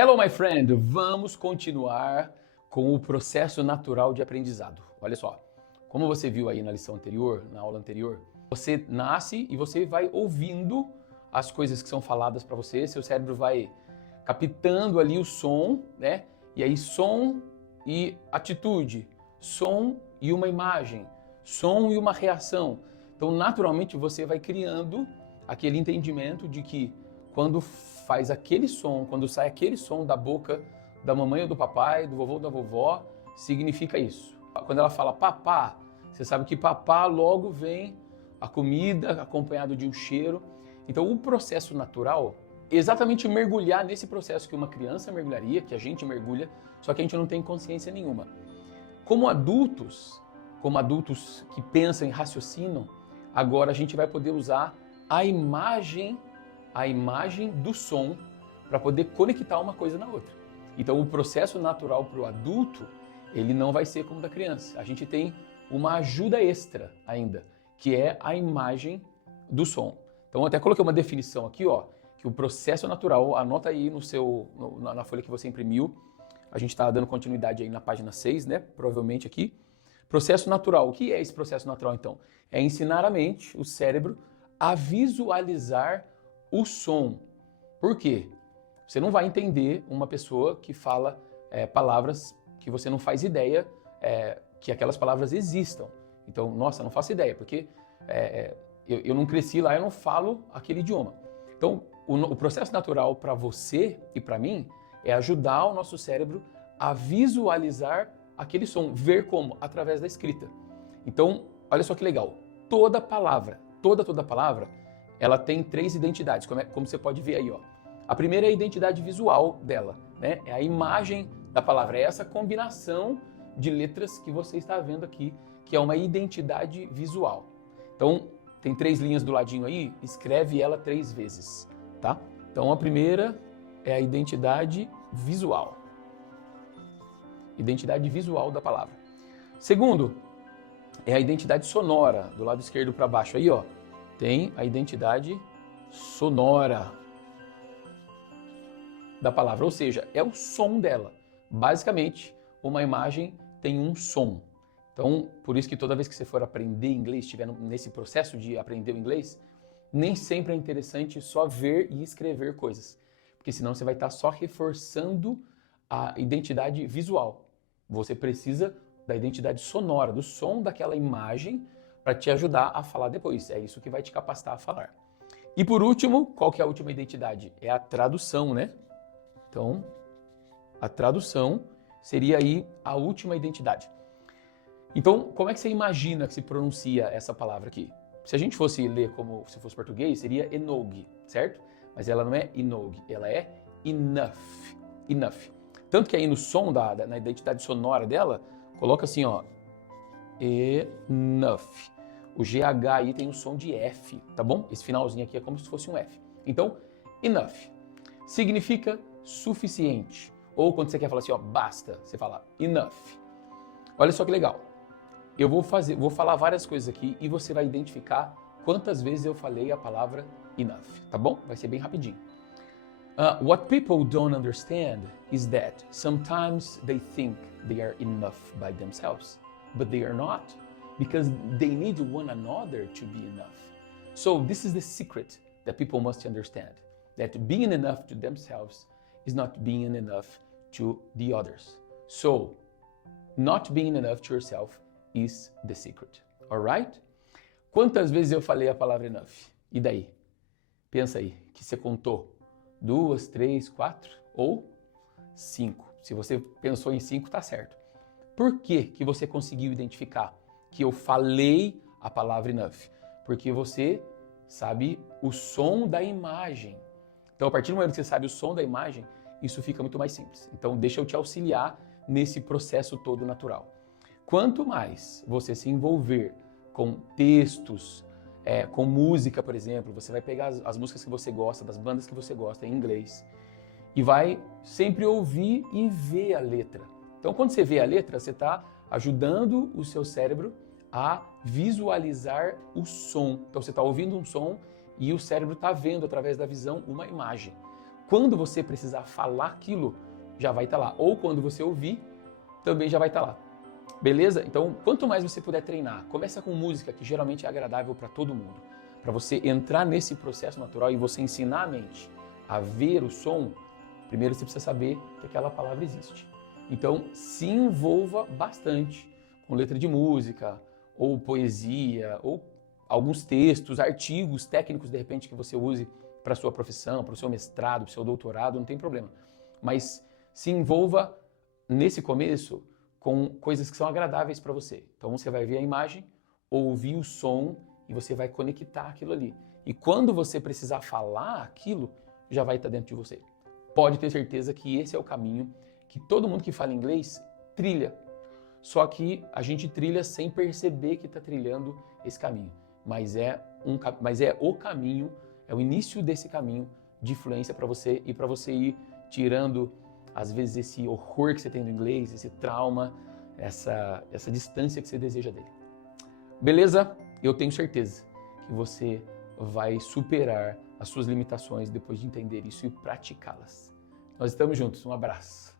Hello, my friend! Vamos continuar com o processo natural de aprendizado. Olha só, como você viu aí na lição anterior, na aula anterior, você nasce e você vai ouvindo as coisas que são faladas para você, seu cérebro vai captando ali o som, né? E aí som e atitude, som e uma imagem, som e uma reação. Então, naturalmente, você vai criando aquele entendimento de que quando faz aquele som, quando sai aquele som da boca da mamãe ou do papai, do vovô ou da vovó, significa isso. Quando ela fala papá, você sabe que papá logo vem a comida acompanhado de um cheiro. Então o processo natural é exatamente mergulhar nesse processo que uma criança mergulharia, que a gente mergulha, só que a gente não tem consciência nenhuma. Como adultos que pensam e raciocinam, agora a gente vai poder usar a imagem do som para poder conectar uma coisa na outra. Então o processo natural para o adulto, ele não vai ser como da criança. A gente tem uma ajuda extra ainda, que é a imagem do som. Então eu até coloquei uma definição aqui, ó, que o processo natural, anota aí na folha que você imprimiu, a gente está dando continuidade aí na página 6, né? Provavelmente aqui. Processo natural, o que é esse processo natural então? É ensinar a mente, o cérebro, a visualizar o som. Por quê? Você não vai entender uma pessoa que fala palavras que você não faz ideia que aquelas palavras existam. Então, nossa, não faço ideia, porque eu não cresci lá, eu não falo aquele idioma. Então, o processo natural para você e para mim é ajudar o nosso cérebro a visualizar aquele som, ver como? Através da escrita. Então, olha só que legal, toda palavra, toda palavra, ela tem 3 identidades, como você pode ver aí, ó. A primeira é a identidade visual dela, né? É a imagem da palavra, é essa combinação de letras que você está vendo aqui, que é uma identidade visual. Então, tem 3 linhas do ladinho aí, escreve ela 3 vezes, tá? Então, a primeira é a identidade visual. Identidade visual da palavra. Segundo, é a identidade sonora, do lado esquerdo para baixo aí, ó. Tem a identidade sonora da palavra, ou seja, é o som dela. Basicamente, uma imagem tem um som. Então, por isso que toda vez que você for aprender inglês, estiver nesse processo de aprender o inglês, nem sempre é interessante só ver e escrever coisas, porque senão você vai estar só reforçando a identidade visual. Você precisa da identidade sonora, do som daquela imagem, para te ajudar a falar depois. É isso que vai te capacitar a falar. E por último, qual que é a última identidade? É a tradução, né? Então, a tradução seria aí a última identidade. Então, como é que você imagina que se pronuncia essa palavra aqui? Se a gente fosse ler como se fosse português, seria enough, certo? Mas ela não é enough, ela é enough. Enough. Tanto que aí no som, na identidade sonora dela, coloca assim, ó, enough. O GH aí tem um som de F, tá bom? Esse finalzinho aqui é como se fosse um F. Então, enough significa suficiente. Ou quando você quer falar assim, ó, basta, você fala enough. Olha só que legal. Eu vou falar várias coisas aqui e você vai identificar quantas vezes eu falei a palavra enough, tá bom? Vai ser bem rapidinho. What people don't understand is that sometimes they think they are enough by themselves, but they are not, because they need one another to be enough. So this is the secret that people must understand, that being enough to themselves is not being enough to the others. So not being enough to yourself is the secret, alright? Quantas vezes eu falei a palavra enough? E daí? Pensa aí, que você contou 2, 3, 4 ou 5. Se você pensou em 5, tá certo. Por que você conseguiu identificar que eu falei a palavra enough? Porque você sabe o som da imagem. Então, a partir do momento que você sabe o som da imagem, isso fica muito mais simples. Então, deixa eu te auxiliar nesse processo todo natural. Quanto mais você se envolver com textos, com música, por exemplo, você vai pegar as músicas que você gosta, das bandas que você gosta em inglês, e vai sempre ouvir e ver a letra. Então, quando você vê a letra, você está ajudando o seu cérebro a visualizar o som. Então, você está ouvindo um som e o cérebro está vendo, através da visão, uma imagem. quando você precisar falar aquilo, já vai estar lá. Ou quando você ouvir, também já vai estar lá. Beleza? Então, quanto mais você puder treinar, começa com música, que geralmente é agradável para todo mundo. Para você entrar nesse processo natural e você ensinar a mente a ver o som, primeiro você precisa saber que aquela palavra existe. Então, se envolva bastante com letra de música, ou poesia, ou alguns textos, artigos técnicos, de repente, que você use para a sua profissão, para o seu mestrado, para o seu doutorado, não tem problema. Mas se envolva nesse começo com coisas que são agradáveis para você. Então você vai ver a imagem, ouvir o som e você vai conectar aquilo ali. E quando você precisar falar aquilo, já vai estar dentro de você. Pode ter certeza que esse é o caminho que todo mundo que fala inglês trilha. Só que a gente trilha sem perceber que está trilhando esse caminho. Mas é o caminho, é o início desse caminho de fluência para você e para você ir tirando, às vezes, esse horror que você tem do inglês, esse trauma, essa distância que você deseja dele. Beleza? Eu tenho certeza que você vai superar as suas limitações depois de entender isso e praticá-las. Nós estamos juntos. Um abraço.